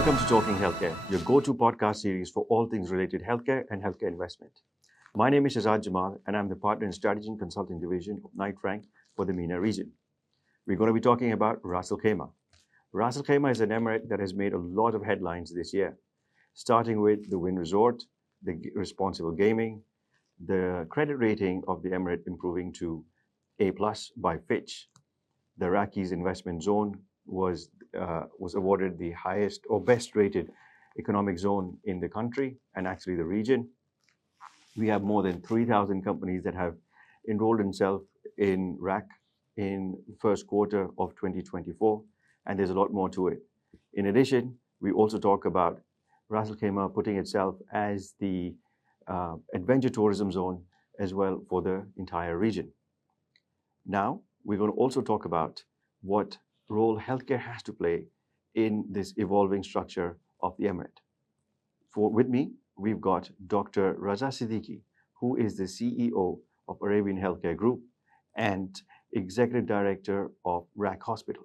Welcome to Talking Healthcare, your go-to podcast series for all things related healthcare and healthcare investment. My name is Shehzad Jamal, and I'm the partner in Strategy and Consulting Division of Knight Frank for the MENA region. We're going to be talking about Ras Al Khaimah. Ras Al Khaimah is an emirate that has made a lot of headlines this year, starting with the Wynn Resort, the responsible gaming, the credit rating of the emirate improving to A+ by Fitch. The Iraqis investment zone was awarded the highest or best rated economic zone in the country and actually the region. We have more than 3,000 companies that have enrolled themselves in RAC in the first quarter of 2024, and there's a lot more to it. In addition, we also talk about Ras Al Khaimah putting itself as the adventure tourism zone as well for the entire region. Now, we're going to also talk about what role healthcare has to play in this evolving structure of the emirate. With me, we've got Dr. Raza Siddiqui, who is the CEO of Arabian Healthcare Group and Executive Director of RAC Hospital.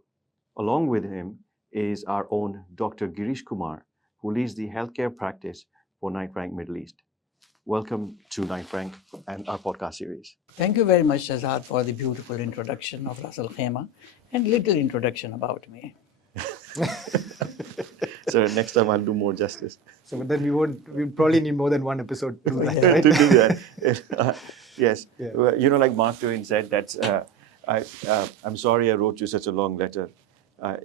Along with him is our own Dr. Gireesh Kumar, who leads the healthcare practice for Knight Frank Middle East. Welcome to Knight Frank and our podcast series. Thank you very much, Shehzad, for the beautiful introduction of Ras Al Khaimah and little introduction about me. So next time I'll do more justice. So then we'll probably need more than one episode to do that, right? To do that. Yes. Yeah. Well, like Mark Twain said, I'm sorry I wrote you such a long letter.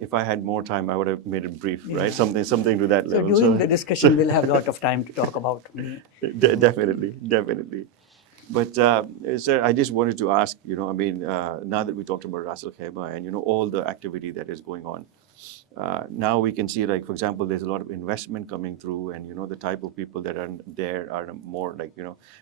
If I had more time, I would have made it brief, right? Something to that level. So during the discussion, we'll have a lot of time to talk about me. Definitely. But sir, I just wanted to ask, now that we talked about Ras Al Khaimah and all the activity that is going on, now we can see, like, for example, there's a lot of investment coming through, and the type of people that are there are more like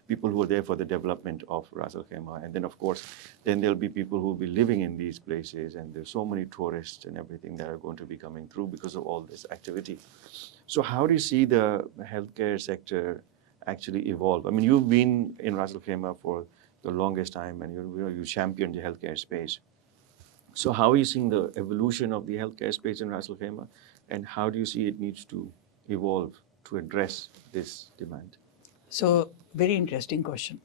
people who are there for the development of Ras Al Khaimah, and then of course then there'll be people who will be living in these places, and there's so many tourists and everything that are going to be coming through because of all this activity. So how do you see the healthcare sector actually evolve? I mean, you've been in Ras Al Khaimah for the longest time, and you championed the healthcare space. So how are you seeing the evolution of the healthcare space in Ras Al Khaimah, and how do you see it needs to evolve to address this demand? So, very interesting question.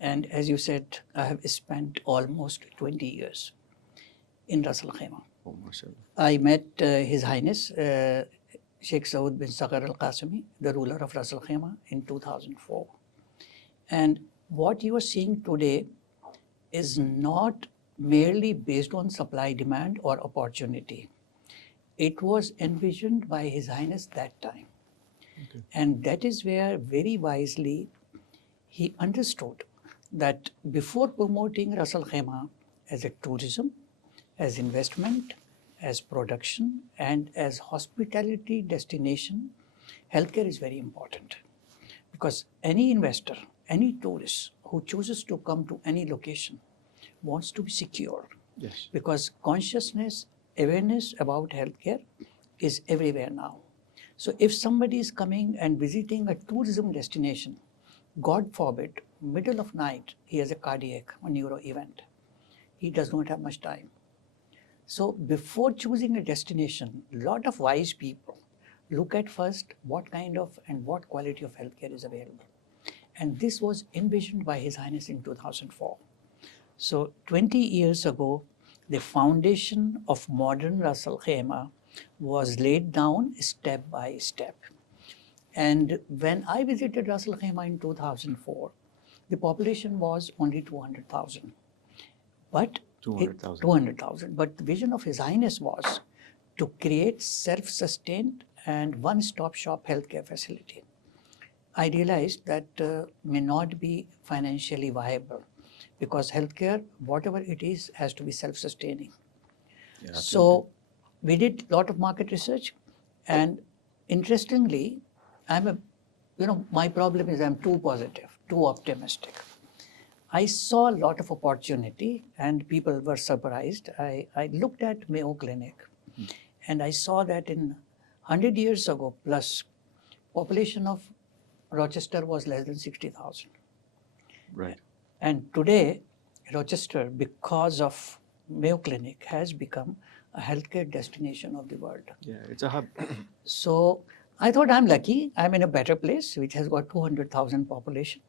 And as you said, I have spent almost 20 years in Ras Al Khaimah. Oh, mashallah. I met His Highness Sheikh Saud bin Sagar Al Qasimi, the ruler of Ras Al Khaimah, in 2004. And what you are seeing today is not merely based on supply, demand, or opportunity. It was envisioned by His Highness that time. Okay. And that is where very wisely he understood that before promoting Ras Al Khaimah as a tourism, as investment, as production, and as hospitality destination, healthcare is very important. Because any investor, any tourist who chooses to come to any location wants to be secure. Yes. Because consciousness, awareness about healthcare is everywhere now. So if somebody is coming and visiting a tourism destination, God forbid, middle of night, he has a cardiac or neuro event, he does not have much time. So before choosing a destination, a lot of wise people look at first what kind of and what quality of healthcare is available. And this was envisioned by His Highness in 2004. So 20 years ago, the foundation of modern Ras Al Khaimah was laid down step by step. And when I visited Ras Al Khaimah in 2004, the population was only 200,000. But 200,000. But the vision of His Highness was to create self-sustained and one-stop shop healthcare facility. I realized that may not be financially viable, because healthcare, whatever it is, has to be self-sustaining. Yeah, so we did a lot of market research, and interestingly, my problem is I'm too positive, too optimistic. I saw a lot of opportunity, and people were surprised. I looked at Mayo Clinic, and I saw that in 100 years ago plus, population of Rochester was less than 60,000. Right. And today, Rochester, because of Mayo Clinic has become a healthcare destination of the world. Yeah, it's a hub. So I thought I'm lucky. I'm in a better place, which has got 200,000 population.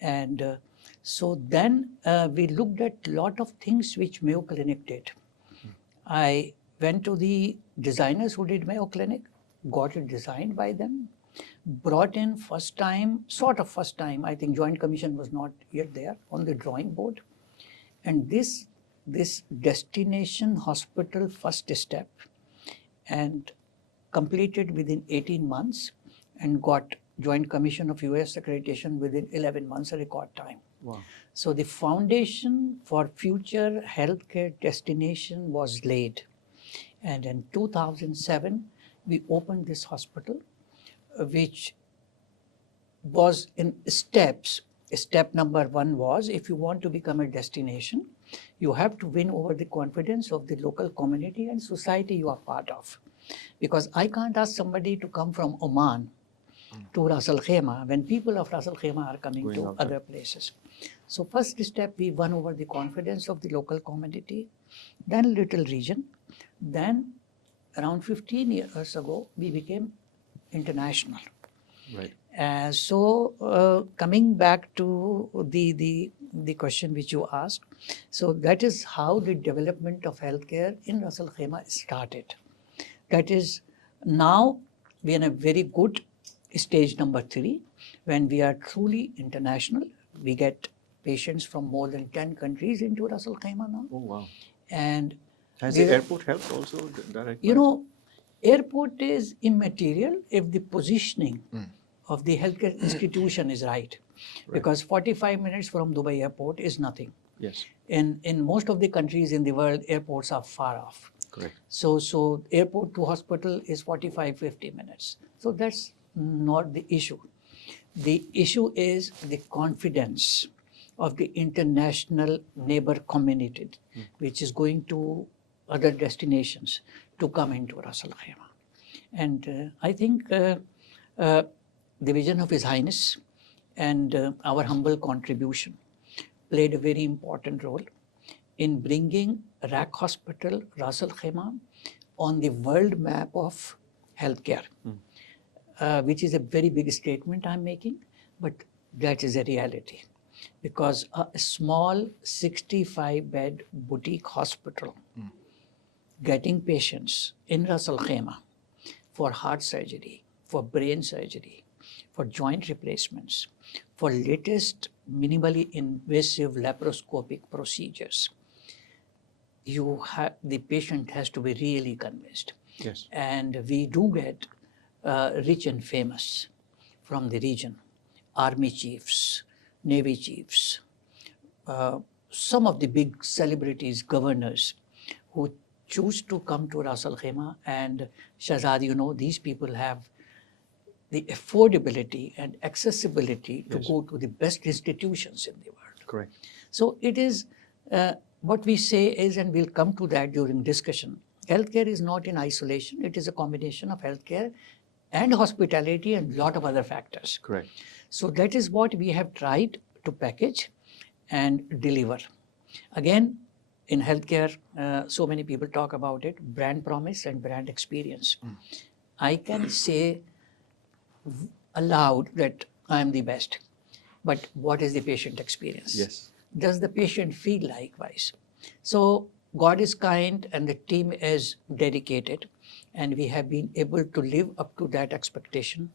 And so then we looked at a lot of things which Mayo Clinic did. I went to the designers who did Mayo Clinic, got it designed by them, brought in first time, I think Joint Commission was not yet there on the drawing board. And this destination hospital first step and completed within 18 months and got Joint Commission of US accreditation within 11 months, a record time. Wow. So the foundation for future healthcare destination was laid. And in 2007, we opened this hospital, which was in steps. Step number one was, if you want to become a destination, you have to win over the confidence of the local community and society you are part of. Because I can't ask somebody to come from Oman to Ras Al Khaimah when people of Ras Al Khaimah are coming Going to outside. other places. So first step, we won over the confidence of the local community, then little region, then around 15 years ago, we became international. Right. Coming back to the question which you asked, so that is how the development of healthcare in Ras Al Khaimah started. That is, now we are in a very good stage number 3, when we are truly international. We get patients from more than 10 countries into Ras Al Khaimah now. Oh, wow. And Has we- the airport helped also directly? you know, airport is immaterial if the positioning of the healthcare institution is right. Because 45 minutes from Dubai airport is nothing. Yes, In most of the countries in the world, airports are far off. correct. So airport to hospital is 45, 50 minutes. So that's not the issue. The issue is the confidence of the international neighbor community, which is going to other destinations to come into Ras Al Khaimah. And I think the vision of His Highness and our humble contribution played a very important role in bringing RAC Hospital, Ras Al Khaimah, on the world map of healthcare, which is a very big statement I'm making, but that is a reality. Because a small 65-bed boutique hospital getting patients in Ras Al Khaimah for heart surgery, for brain surgery, for joint replacements, for latest minimally invasive laparoscopic procedures, the patient has to be really convinced. Yes. And we do get rich and famous from the region, army chiefs, navy chiefs, some of the big celebrities, governors, who choose to come to Ras Al Khaimah. And Shehzad, these people have the affordability and accessibility to go to the best institutions in the world. Correct. So it is, what we say is, and we'll come to that during discussion, healthcare is not in isolation. It is a combination of healthcare and hospitality and a lot of other factors. Correct. So that is what we have tried to package and deliver. Again, in healthcare, so many people talk about it, brand promise and brand experience. I can say aloud that I am the best, but what is the patient experience? Yes. Does the patient feel likewise? So God is kind and the team is dedicated, and we have been able to live up to that expectation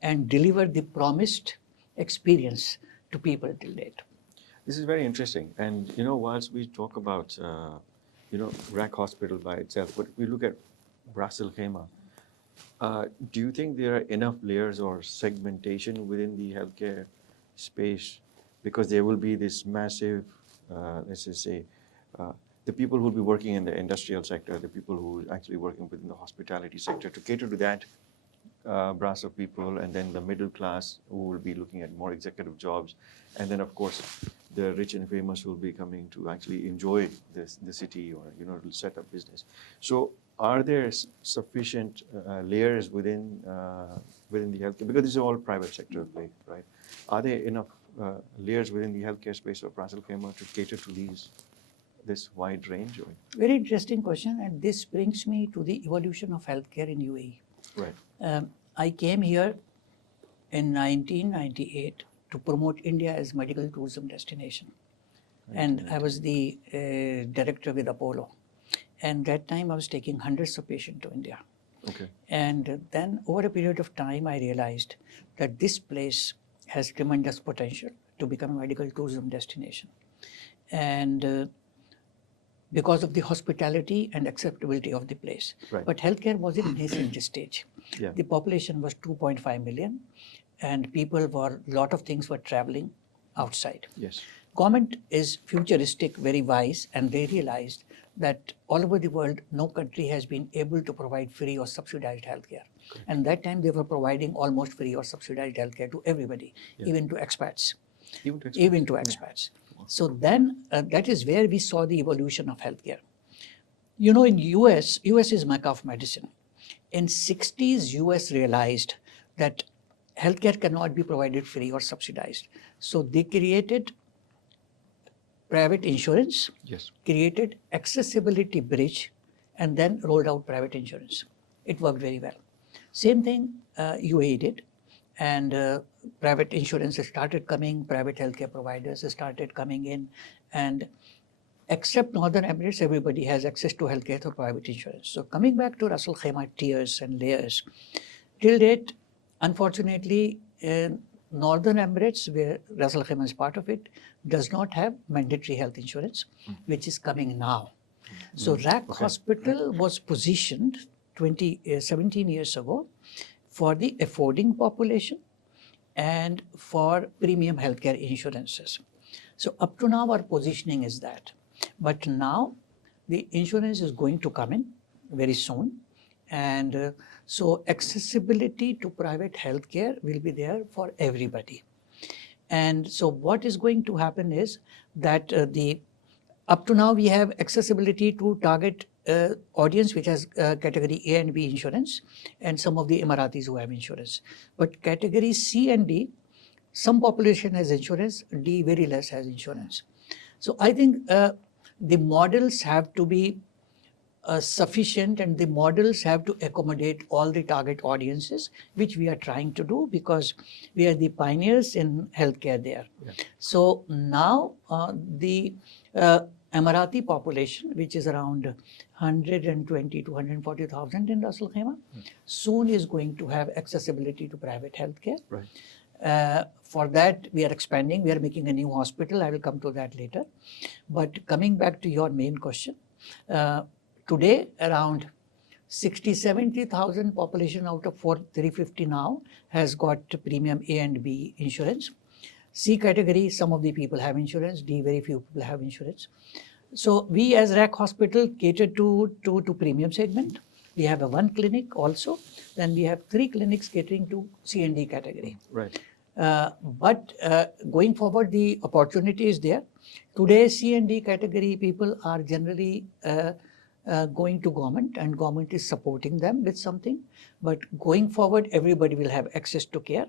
and deliver the promised experience to people till date. This is very interesting. And, whilst we talk about, RAC Hospital by itself, but we look at Ras Al Khaimah, do you think there are enough layers or segmentation within the healthcare space? Because there will be this massive, let's just say, the people who will be working in the industrial sector, the people who are actually working within the hospitality sector, to cater to that brass of people, and then the middle class who will be looking at more executive jobs, and then of course the rich and famous will be coming to actually enjoy the city or to set up business. So are there sufficient layers within the healthcare, because this is all private sector play, right? Are there enough layers within the healthcare space of Ras Al Khaimah to cater to these this wide range? Or? Very interesting question, and this brings me to the evolution of healthcare in UAE. Right. I came here in 1998 to promote India as medical tourism destination. And I was the director with Apollo. And that time I was taking hundreds of patients to India. Okay. And then over a period of time, I realized that this place has tremendous potential to become a medical tourism destination. And because of the hospitality and acceptability of the place. Right. But healthcare was in nascent stage. Yeah. The population was 2.5 million and people were, lot of things were traveling outside. Yes. Government is futuristic, very wise, and they realized that all over the world, no country has been able to provide free or subsidized healthcare. Correct. And that time they were providing almost free or subsidized healthcare to everybody, even to expats. Even to expats. Wow. So then that is where we saw the evolution of healthcare. You know, in US is Mecca of medicine. In 60s, US realized that healthcare cannot be provided free or subsidized. So they created private insurance, Yes. created accessibility bridge, and then rolled out private insurance. It worked very well. Same thing UAE did, and private insurance started coming, private healthcare providers started coming in, and except Northern Emirates, everybody has access to healthcare through private insurance. So coming back to Ras Al Khaimah tiers and layers, till date, unfortunately, Northern Emirates, where Ras Al Khaimah is part of it, does not have mandatory health insurance, which is coming now. So RAC Hospital was positioned 17 years ago for the affording population and for premium healthcare insurances. So up to now, our positioning is that. But now, the insurance is going to come in very soon. And so accessibility to private healthcare will be there for everybody. And so what is going to happen is that up to now we have accessibility to target audience which has category A and B insurance and some of the Emiratis who have insurance. But category C and D, some population has insurance, D very less has insurance. So I think the models have to be sufficient and the models have to accommodate all the target audiences, which we are trying to do because we are the pioneers in healthcare there. Yeah. So now the Emirati population, which is around 120 to 140,000 in Ras Al Khaimah, soon is going to have accessibility to private healthcare. Right. For that, we are expanding. We are making a new hospital. I will come to that later. But coming back to your main question, today, around 60,000-70,000 population out of 350 now has got premium A and B insurance. C category, some of the people have insurance. D, very few people have insurance. So we as RAC Hospital cater to premium segment. We have one clinic also. Then we have 3 clinics catering to C and D category. Right. But going forward, the opportunity is there. Today, C and D category people are generally going to government and government is supporting them with something. But going forward, everybody will have access to care.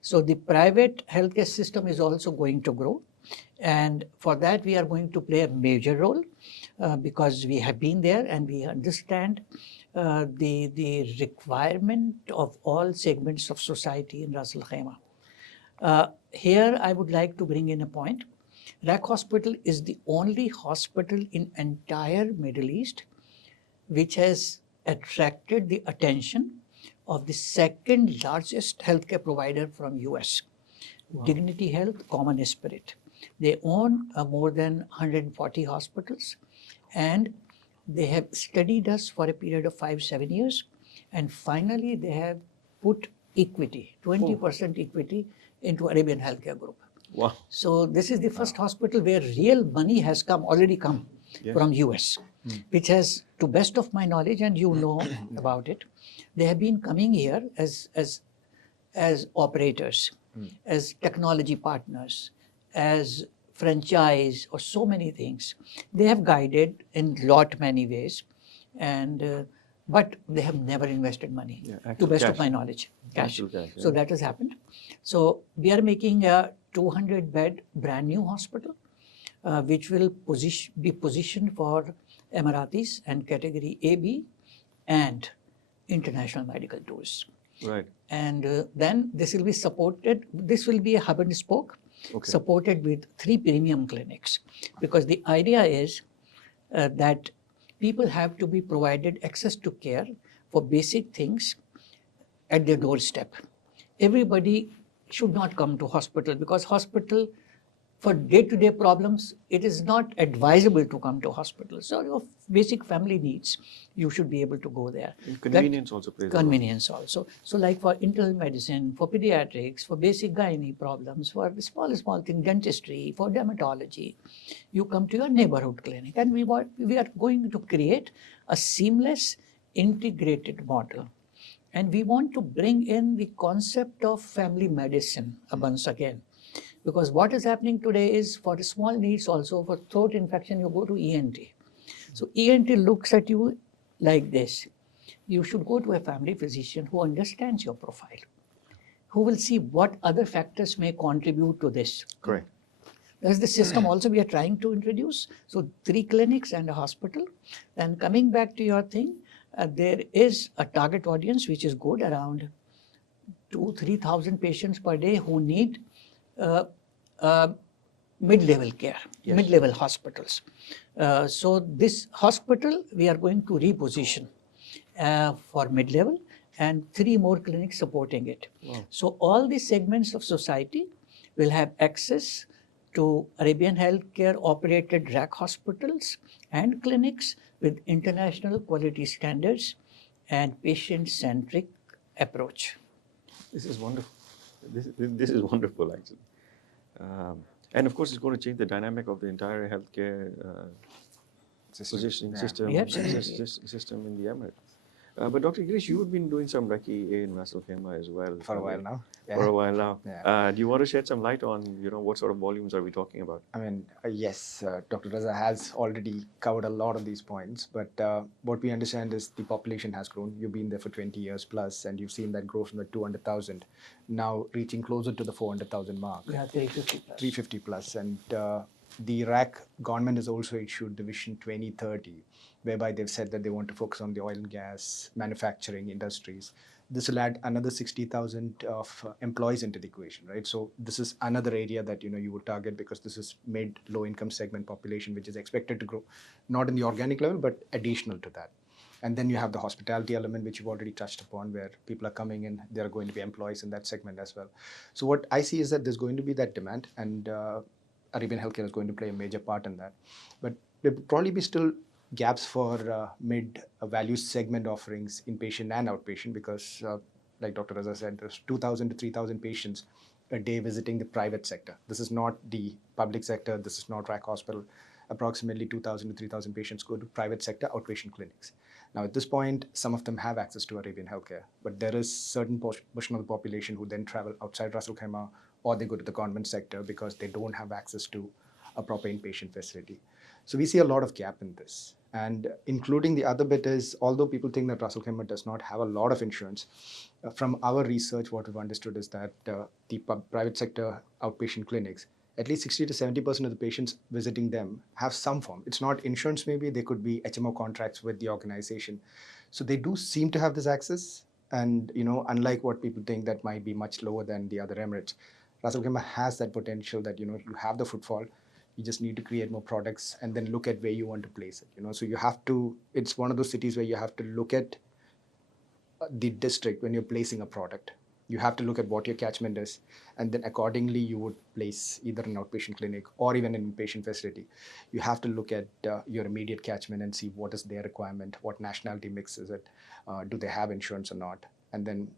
So the private healthcare system is also going to grow. And for that, we are going to play a major role because we have been there and we understand the requirement of all segments of society in Ras Al Khaimah. Here, I would like to bring in a point. RAC Hospital is the only hospital in entire Middle East which has attracted the attention of the second largest healthcare provider from US, wow. Dignity Health, Common Spirit. They own more than 140 hospitals and they have studied us for a period of 5-7 years and finally they have put equity, 20% equity into Arabian Healthcare Group. Wow. So this is the first hospital where real money has already come from US, which has, to best of my knowledge, and you know about it, they have been coming here as operators, as technology partners, as franchise, or so many things. They have guided in many ways, and but they have never invested money, to best of my knowledge. Cash. So that has happened. So we are making a 200-bed brand new hospital which will be positioned for Emiratis and category AB and international medical tours. Right. And then this will be supported, this will be a hub and spoke, Okay. supported with 3 premium clinics. Because the idea is that people have to be provided access to care for basic things at their doorstep. Everybody should not come to hospital, because hospital, for day-to-day problems, it is not advisable to come to hospital. So your basic family needs, you should be able to go there. And convenience also plays a role. Convenience also. So like for internal medicine, for pediatrics, for basic gynae problems, for small thing, dentistry, for dermatology, you come to your neighborhood clinic. And we are going to create a seamless, integrated model. And we want to bring in the concept of family medicine once again. Because what is happening today is, for the small needs also, for throat infection, you go to ENT. So ENT looks at you like this. You should go to a family physician who understands your profile, who will see what other factors may contribute to this. Correct. That's the system also we are trying to introduce. So 3 clinics and a hospital. And coming back to your thing, there is a target audience which is good, around 2,000-3,000 patients per day who need mid-level care, Yes. mid-level hospitals. So this hospital we are going to reposition for mid-level, and 3 more clinics supporting it. Wow. So all the segments of society will have access to Arabian healthcare operated RAC hospitals and clinics with international quality standards and patient-centric approach. This is wonderful. This is wonderful, actually. And of course, it's going to change the dynamic of the entire healthcare positioning system, Yeah, absolutely. system in the Emirates. But Dr. Gireesh, you've been doing some recce in Ras Al Khaimah as well. For a while now. For a while now. Yeah. Do you want to shed some light on, what sort of volumes are we talking about? I mean, yes, Dr. Raza has already covered a lot of these points, but what we understand is the population has grown. You've been there for 20 years plus, and you've seen that grow from the 200,000, now reaching closer to the 400,000 mark. Yeah, 350 plus. 350 plus, and the Iraq government has also issued the Vision 2030, whereby they've said that they want to focus on the oil and gas manufacturing industries. This will add another 60,000 of employees into the equation, right? So this is another area that you would target, because this is mid-low income segment population, which is expected to grow, not in the organic level, but additional to that. And then you have the hospitality element, which you've already touched upon, where people are coming in, there are going to be employees in that segment as well. So what I see is that there's going to be that demand, and Arabian healthcare is going to play a major part in that. But there will probably be still gaps for mid-value segment offerings, inpatient and outpatient, because like Dr. Raza said, there's 2,000 to 3,000 patients a day visiting the private sector. This is not the public sector. This is not RAC hospital. Approximately 2,000 to 3,000 patients go to private sector outpatient clinics. Now, at this point, some of them have access to Arabian healthcare, but there is certain portion of the population who then travel outside Ras Al Khaimah, or they go to the government sector because they don't have access to a proper inpatient facility. So we see a lot of gap in this. And including the other bit is, although people think that Ras Al Khaimah does not have a lot of insurance, from our research, what we've understood is that the private sector outpatient clinics, at least 60 to 70% of the patients visiting them have some form. It's not insurance, maybe they could be HMO contracts with the organization. So they do seem to have this access. And unlike what people think, that might be much lower than the other Emirates, Ras Al Khaimah has that potential that you have the footfall. You just need to create more products and then look at where you want to place it. So you have to. It's one of those cities where you have to look at the district when you're placing a product. You have to look at what your catchment is, and then accordingly you would place either an outpatient clinic or even an inpatient facility. You have to look at your immediate catchment and see what is their requirement, what nationality mix is it, do they have insurance or not, and then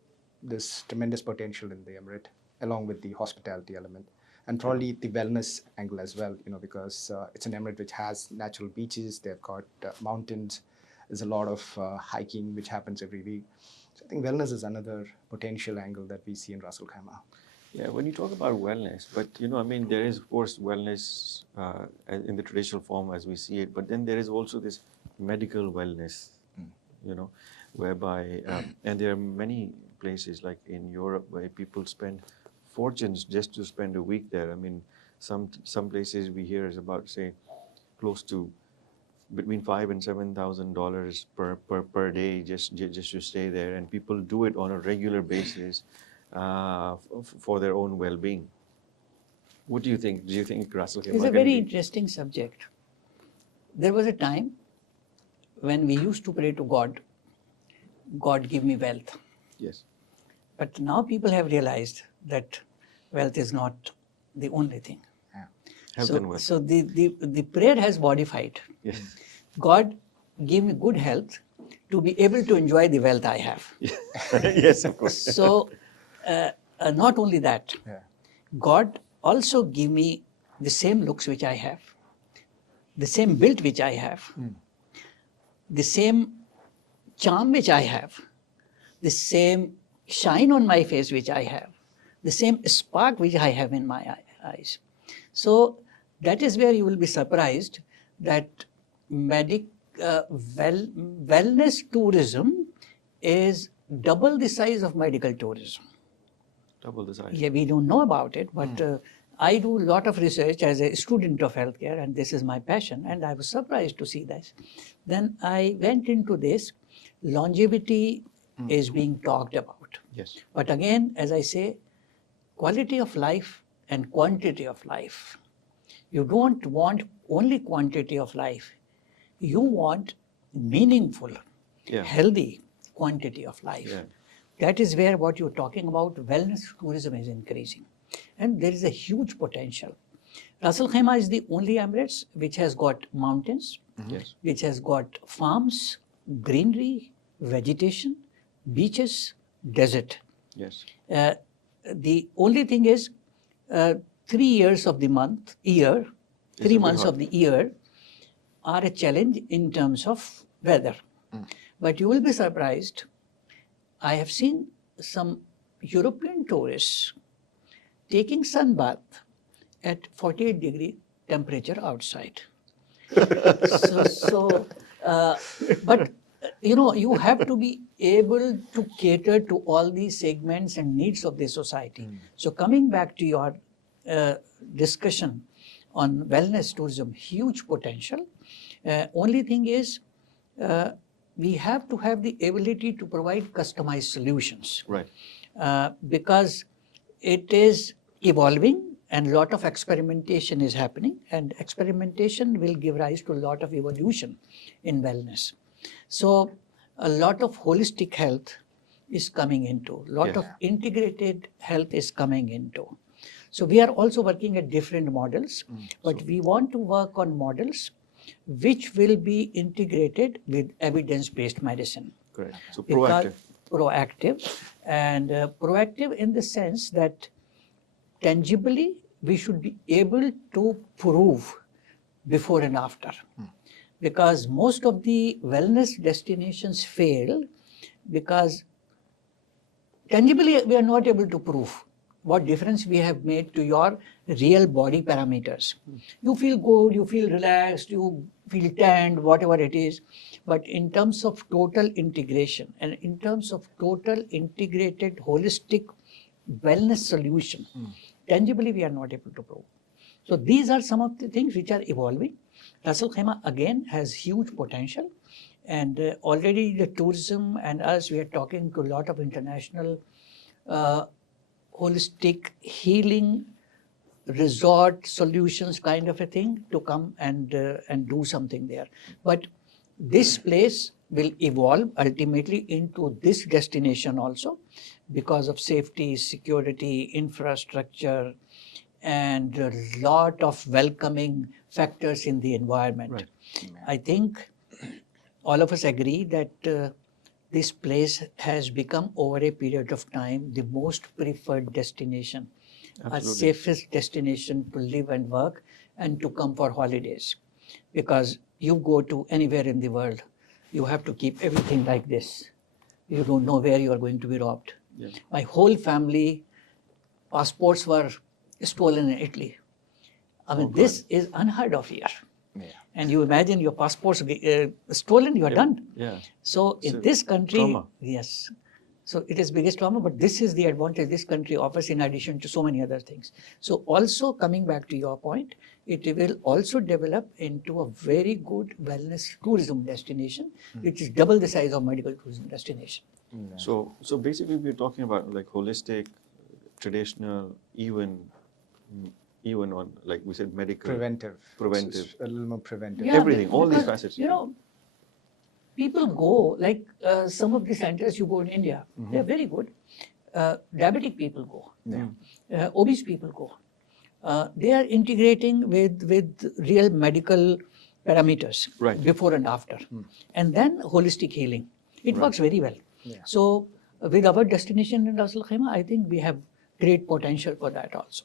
there's tremendous potential in the Emirate, along with the hospitality element, and probably the wellness angle as well, because it's an Emirate which has natural beaches, they've got mountains, there's a lot of hiking which happens every week. So I think wellness is another potential angle that we see in Ras Al Khaimah. Yeah, when you talk about wellness, but there is of course wellness in the traditional form as we see it, but then there is also this medical wellness, whereby, and there are many places like in Europe where people spend fortunes just to spend a week there. Some places we hear is about, say, close to between $5,000 and $7,000 per day just to stay there, and people do it on a regular basis for their own well-being. What do you think? Do you think Ras Al Khaimah It's a can very be- interesting subject. There was a time when we used to pray to God, God give me wealth. Yes. But now people have realized that wealth is not the only thing. Health so and wealth. so the prayer has modified. Yes. God give me good health to be able to enjoy the wealth I have. Yes, of course. So not only that, Yeah. God also give me the same looks which I have, the same build which I have, the same charm which I have, the same shine on my face which I have, the same spark which I have in my eyes. So that is where you will be surprised that wellness tourism is double the size of medical tourism. Double the size. Yeah, we don't know about it, but I do a lot of research as a student of healthcare, and this is my passion, and I was surprised to see this. Then I went into this. Longevity is being talked about. Yes. But again, as I say, quality of life and quantity of life. You don't want only quantity of life. You want meaningful, Yeah. healthy quantity of life. Yeah. That is where what you're talking about, wellness tourism is increasing. And there is a huge potential. Ras Al Khaimah is the only Emirates which has got mountains, Yes. which has got farms, greenery, vegetation, beaches, desert. Yes. The only thing is 3 years of the year, It's a 3 bit months hot. of the year are a challenge in terms of weather. But you will be surprised. I have seen some European tourists taking sun bath at 48-degree temperature outside. But you have to be able to cater to all these segments and needs of the society. So coming back to your discussion on wellness tourism, huge potential. Only thing is, we have to have the ability to provide customized solutions. Right. Because it is evolving and a lot of experimentation is happening, and experimentation will give rise to a lot of evolution in wellness. So a lot of holistic health is coming into, a lot of integrated health is coming into. So we are also working at different models, but we want to work on models which will be integrated with evidence-based medicine. Correct. So Because- proactive. Proactive in the sense that tangibly we should be able to prove before and after. Because most of the wellness destinations fail because tangibly we are not able to prove what difference we have made to your real body parameters. You feel good, you feel relaxed, you feel tanned, whatever it is. But in terms of total integration and in terms of total integrated holistic wellness solution, tangibly we are not able to prove. So these are some of the things which are evolving. Ras Al Khaimah again has huge potential, and already the tourism and us, we are talking to a lot of international holistic healing resort solutions kind of a thing to come and do something there. But this place will evolve ultimately into this destination also because of safety, security, infrastructure, and a lot of welcoming factors in the environment. Right. I think all of us agree that this place has become over a period of time the most preferred destination, a safest destination to live and work and to come for holidays. Because you go to anywhere in the world, you have to keep everything like this. You don't know where you are going to be robbed. Yeah. My whole family passports were stolen in Italy. I mean, this is unheard of here. Yeah. And you imagine your passports stolen, you are done. Yeah. So It's in a this country, trauma. yes, So it is biggest trauma, but this is the advantage this country offers in addition to so many other things. So also coming back to your point, it will also develop into a very good wellness tourism destination, which is double the size of medical tourism destination. So basically, we're talking about like holistic, traditional, even on, like we said, medical, Preventive. preventive, It's a little more preventive. Yeah, everything, all these because, facets. you know, people go, like some of the centers you go in India, they're very good. Diabetic people go, obese people go. They are integrating with real medical parameters before and after. And then holistic healing. It works very well. So with our destination in Ras Al Khaimah, I think we have great potential for that also.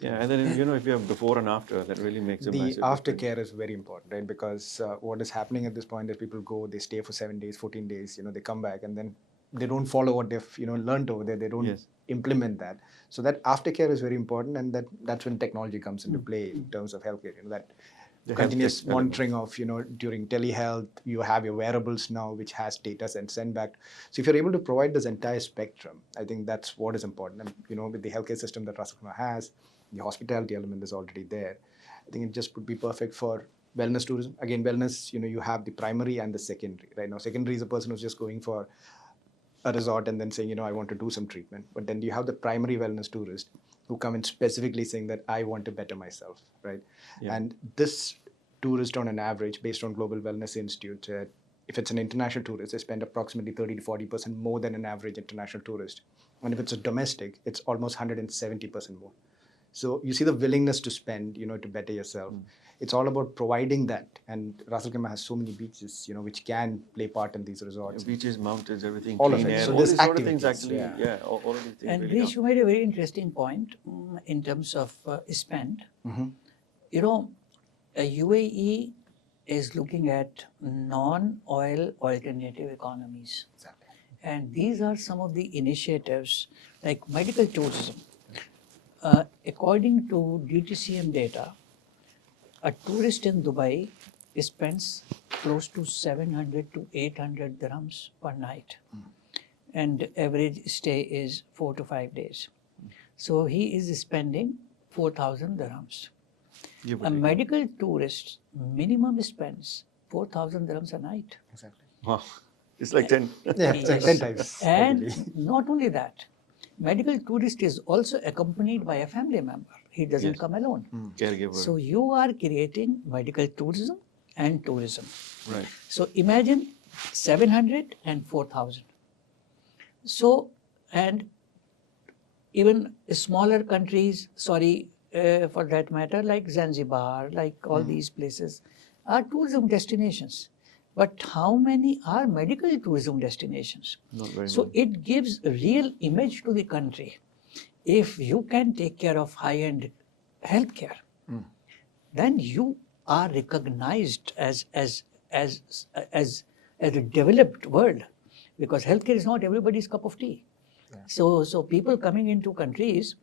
Yeah, and then, you know, if you have before and after, that really makes a The massive aftercare difference. is very important, right? Because what is happening at this point is people go, they stay for 7 days, 14 days, you know, they come back and then they don't follow what they've, you know, learned over there. They don't implement that. So that aftercare is very important, and that's when technology comes into play in terms of healthcare. You know, that The continuous health tech element. monitoring of, you know, during telehealth, you have your wearables now, which has data and send back. So if you're able to provide this entire spectrum, I think that's what is important. And, you know, with the healthcare system that Ras Al Khaimah has, the hospitality element is already there. I think it just would be perfect for wellness tourism. Again, wellness, you know, you have the primary and the secondary. Right now, secondary is a person who's just going for a resort and then saying, you know, I want to do some treatment. But then you have the primary wellness tourist who come in specifically saying that I want to better myself, right? And this tourist on an average, based on Global Wellness Institute, if it's an international tourist, they spend approximately 30 to 40% more than an average international tourist. And if it's a domestic, it's almost 170% more. So you see the willingness to spend, you know, to better yourself. It's all about providing that. And Ras Al Khaimah has so many beaches, you know, which can play part in these resorts. Beaches, mountains, everything, All of clean it. air, So all there's these sort of things activities, actually, all of these things And really Gireesh, count. you made a very interesting point in terms of spend. You know, UAE is looking at non-oil alternative economies. Exactly. And these are some of the initiatives like medical tourism. According to DTCM data, a tourist in Dubai spends close to 700 to 800 dirhams per night. And average stay is 4 to 5 days. So he is spending 4,000 dirhams. A medical tourist minimum spends 4,000 dirhams a night. Exactly. Wow, it's like 10. Yeah, it's like 10 times. And not only that, medical tourist is also accompanied by a family member. He doesn't come alone. Caregiver. So you are creating medical tourism and tourism. Right. So imagine 700 and 4,000. So, and even smaller countries, for that matter, like Zanzibar, like all these places, are tourism destinations. But how many are medical tourism destinations? Not very So many. it gives a real image to the country. If you can take care of high-end healthcare, then you are recognized as a developed world, because healthcare is not everybody's cup of tea. So people coming into countries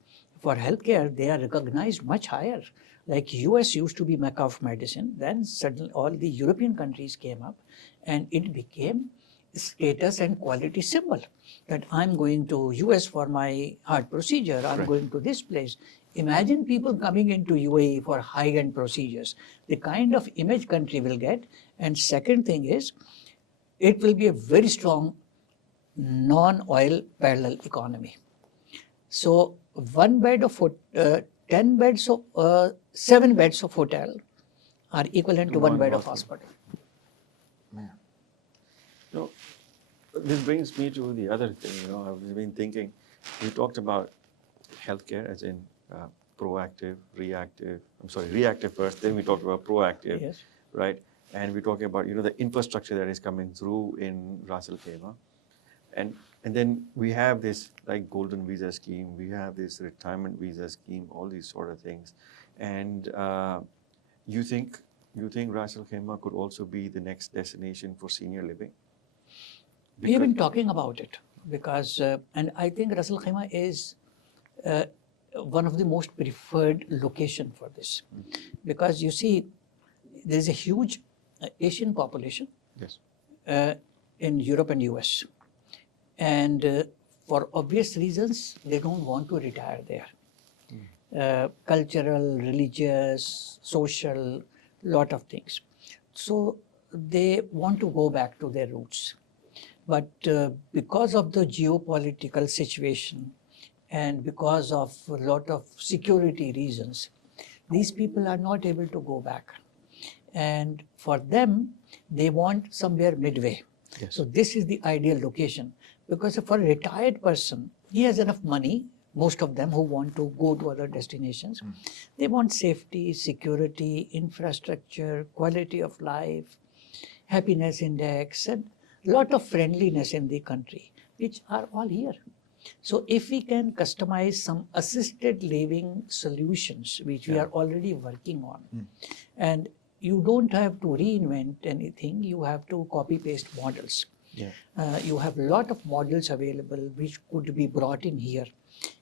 for healthcare, they are recognized much higher. Like US used to be Mecca of medicine, then suddenly all the European countries came up and it became status and quality symbol that I'm going to US for my heart procedure, I'm going to this place. Imagine people coming into UAE for high-end procedures, the kind of image country will get. And second thing is, it will be a very strong non-oil parallel economy. So 1 bed of 10 beds of 7 beds of hotel are equivalent to 1 bed of hospital. So this brings me to the other thing. You know, I've been thinking. We talked about healthcare as in proactive, reactive. Reactive first. Then we talked about proactive. Yes. Right. And we're talking about, you know, the infrastructure that is coming through in Ras Al Khaimah. And then we have this like golden visa scheme, we have this retirement visa scheme, all these sort of things. And you think Ras Al Khaimah could also be the next destination for senior living? We have been talking about it because, and I think Ras Al Khaimah is one of the most preferred location for this, because you see, there is a huge Asian population Yes. in Europe and US. And for obvious reasons, they don't want to retire there. Cultural, religious, social, lot of things. So they want to go back to their roots. But because of the geopolitical situation and because of a lot of security reasons, these people are not able to go back. And for them, they want somewhere midway. Yes. So this is the ideal location. Because for a retired person, he has enough money, most of them who want to go to other destinations. They want safety, security, infrastructure, quality of life, happiness index, and a lot of friendliness in the country, which are all here. So if we can customize some assisted living solutions, which we are already working on, and you don't have to reinvent anything, you have to copy-paste models. Yeah. You have a lot of models available which could be brought in here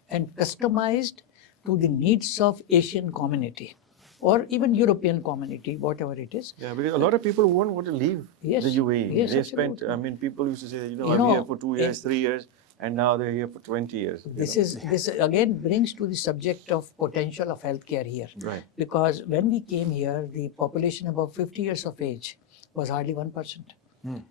and customized to the needs of Asian community or even European community, whatever it is. Yeah, because a lot of people won't want to leave Yes. the UAE. Yes, They spent, absolutely. I mean, people used to say, You I'm know, here for 2 years, 3 years, and now they're here for 20 years. This again brings to the subject of potential of healthcare here. Right. Because when we came here, the population above 50 years of age was hardly 1%.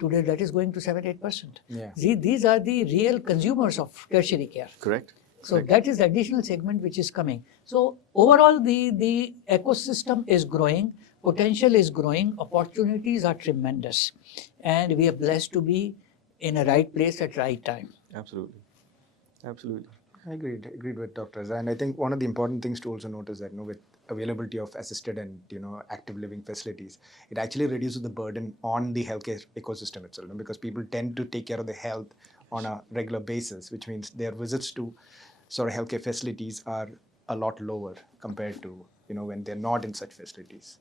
Today that is going to 7-8%. Yeah. These are the real consumers of tertiary care. Correct. So that is the additional segment which is coming. So overall the ecosystem is growing, potential is growing, opportunities are tremendous. And we are blessed to be in a right place at right time. Absolutely. Absolutely. I agreed with Dr. Raza. And I think one of the important things to also note is that, with availability of assisted and, active living facilities, it actually reduces the burden on the healthcare ecosystem itself, because people tend to take care of their health on a regular basis, which means their visits to sort of healthcare facilities are a lot lower compared to, when they're not in such facilities.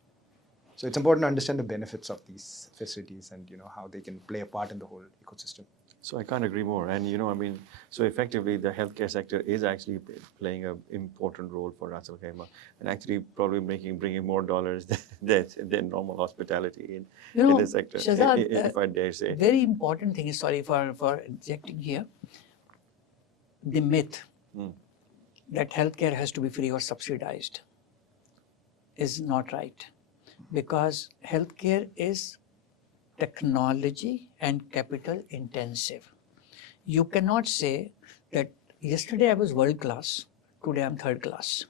So it's important to understand the benefits of these facilities and, how they can play a part in the whole ecosystem. So I can't agree more. And, so effectively the healthcare sector is actually playing an important role for Ras Al Khaimah and actually probably bringing more dollars than normal hospitality in the sector, Shehzad, if I dare say. Very important thing is, sorry for injecting here, the myth that healthcare has to be free or subsidized is not right. Because healthcare is technology and capital intensive. You cannot say that yesterday I was world class, today I'm third class.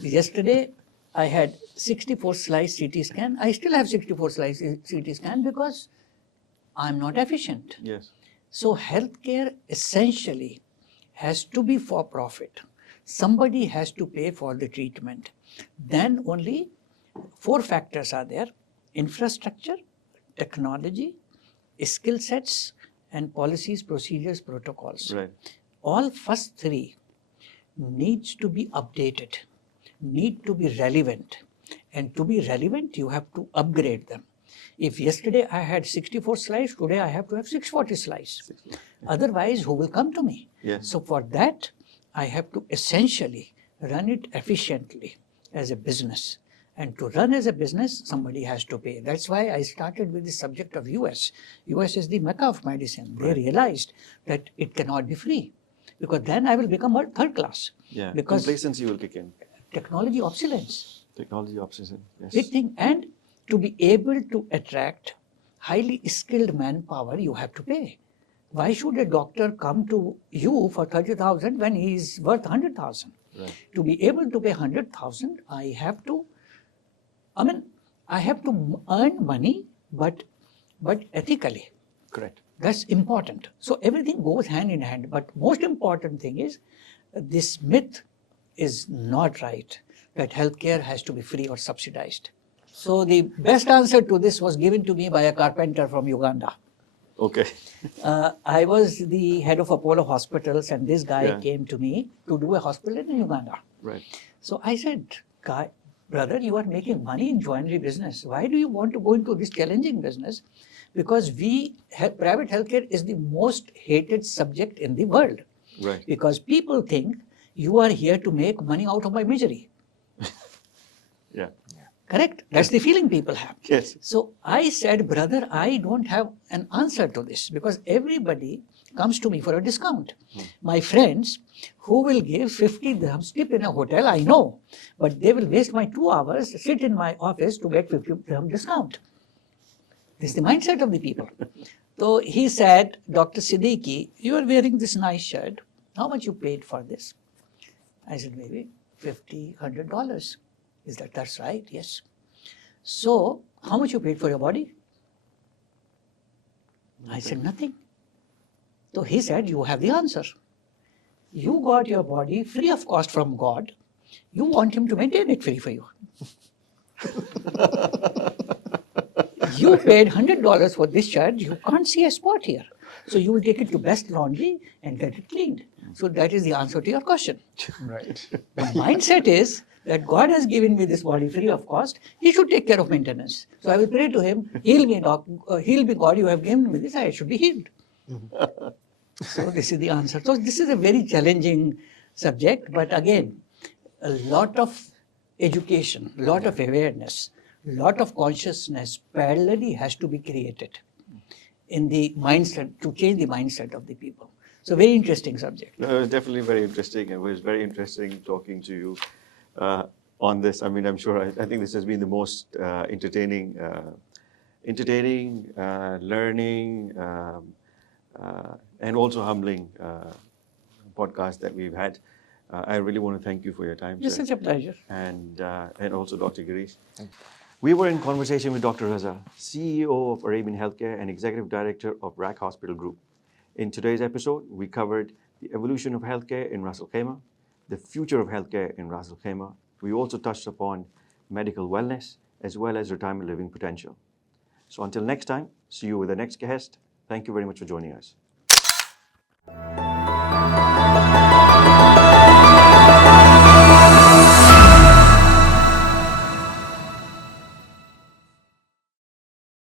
Yesterday I had 64 slice CT scan, I still have 64 slice CT scan because I'm not efficient. Yes. So healthcare essentially has to be for profit. Somebody has to pay for the treatment. Then only 4 factors are there: infrastructure, technology, skill sets, and policies, procedures, protocols. Right. All first 3 needs to be updated, need to be relevant. And to be relevant, you have to upgrade them. If yesterday I had 64 slides, today I have to have 640 slides. Otherwise, who will come to me? Yes. So for that, I have to essentially run it efficiently as a business. And to run as a business, somebody has to pay. That's why I started with the subject of US. US is the Mecca of medicine. They realized that it cannot be free, because then I will become a third class. Yeah. Because Complacency will kick in. technology obsolescence, Technology obsession. Yes. big thing. And to be able to attract highly skilled manpower, you have to pay. Why should a doctor come to you for 30,000 when he is worth 100,000? Right. To be able to pay 100,000, I have to earn money, but ethically. Correct. That's important. So everything goes hand in hand. But most important thing is, this myth is not right, that healthcare has to be free or subsidized. So the best answer to this was given to me by a carpenter from Uganda. Okay. I was the head of Apollo Hospitals, and this guy Yeah. came to me to do a hospital in Uganda. Right. So I said, brother, you are making money in joinery business. Why do you want to go into this challenging business? Because private healthcare is the most hated subject in the world. Right. Because people think you are here to make money out of my misery. Yeah. Correct? That's the feeling people have. Yes. So I said, brother, I don't have an answer to this because everybody comes to me for a discount. My friends who will give 50 dirhams tip in a hotel, I know, but they will waste my 2 hours, sit in my office to get 50 dirham discount. This is the mindset of the people. So he said, Dr. Siddiqui, you are wearing this nice shirt. How much you paid for this? I said, maybe $50, $100. Is that's right? Yes. So, how much you paid for your body? I said, nothing. So he said, you have the answer. You got your body free of cost from God. You want him to maintain it free for you. You paid $100 for this shirt. You can't see a spot here. So you will take it to best laundry and get it cleaned. So that is the answer to your question. Right. The mindset is that God has given me this body free of cost. He should take care of maintenance. So I will pray to him, heal me, God, you have given me this, I should be healed. So this is the answer. So this is a very challenging subject, but again, a lot of education, a lot of awareness, a lot of consciousness parallelly has to be created in the mindset, to change the mindset of the people. So very interesting subject. No, it was definitely very interesting. It was very interesting talking to you on this. I mean, I'm sure, I think this has been the most entertaining, learning, and also humbling podcast that we've had. I really want to thank you for your time, It's sir. such a pleasure. And also Dr. Gireesh. We were in conversation with Dr. Raza, CEO of Arabian Healthcare and Executive Director of RAC Hospital Group. In today's episode, we covered the evolution of healthcare in Ras Al Khaimah, the future of healthcare in Ras Al Khaimah. We also touched upon medical wellness as well as retirement living potential. So until next time, see you with the next guest. Thank you very much for joining us.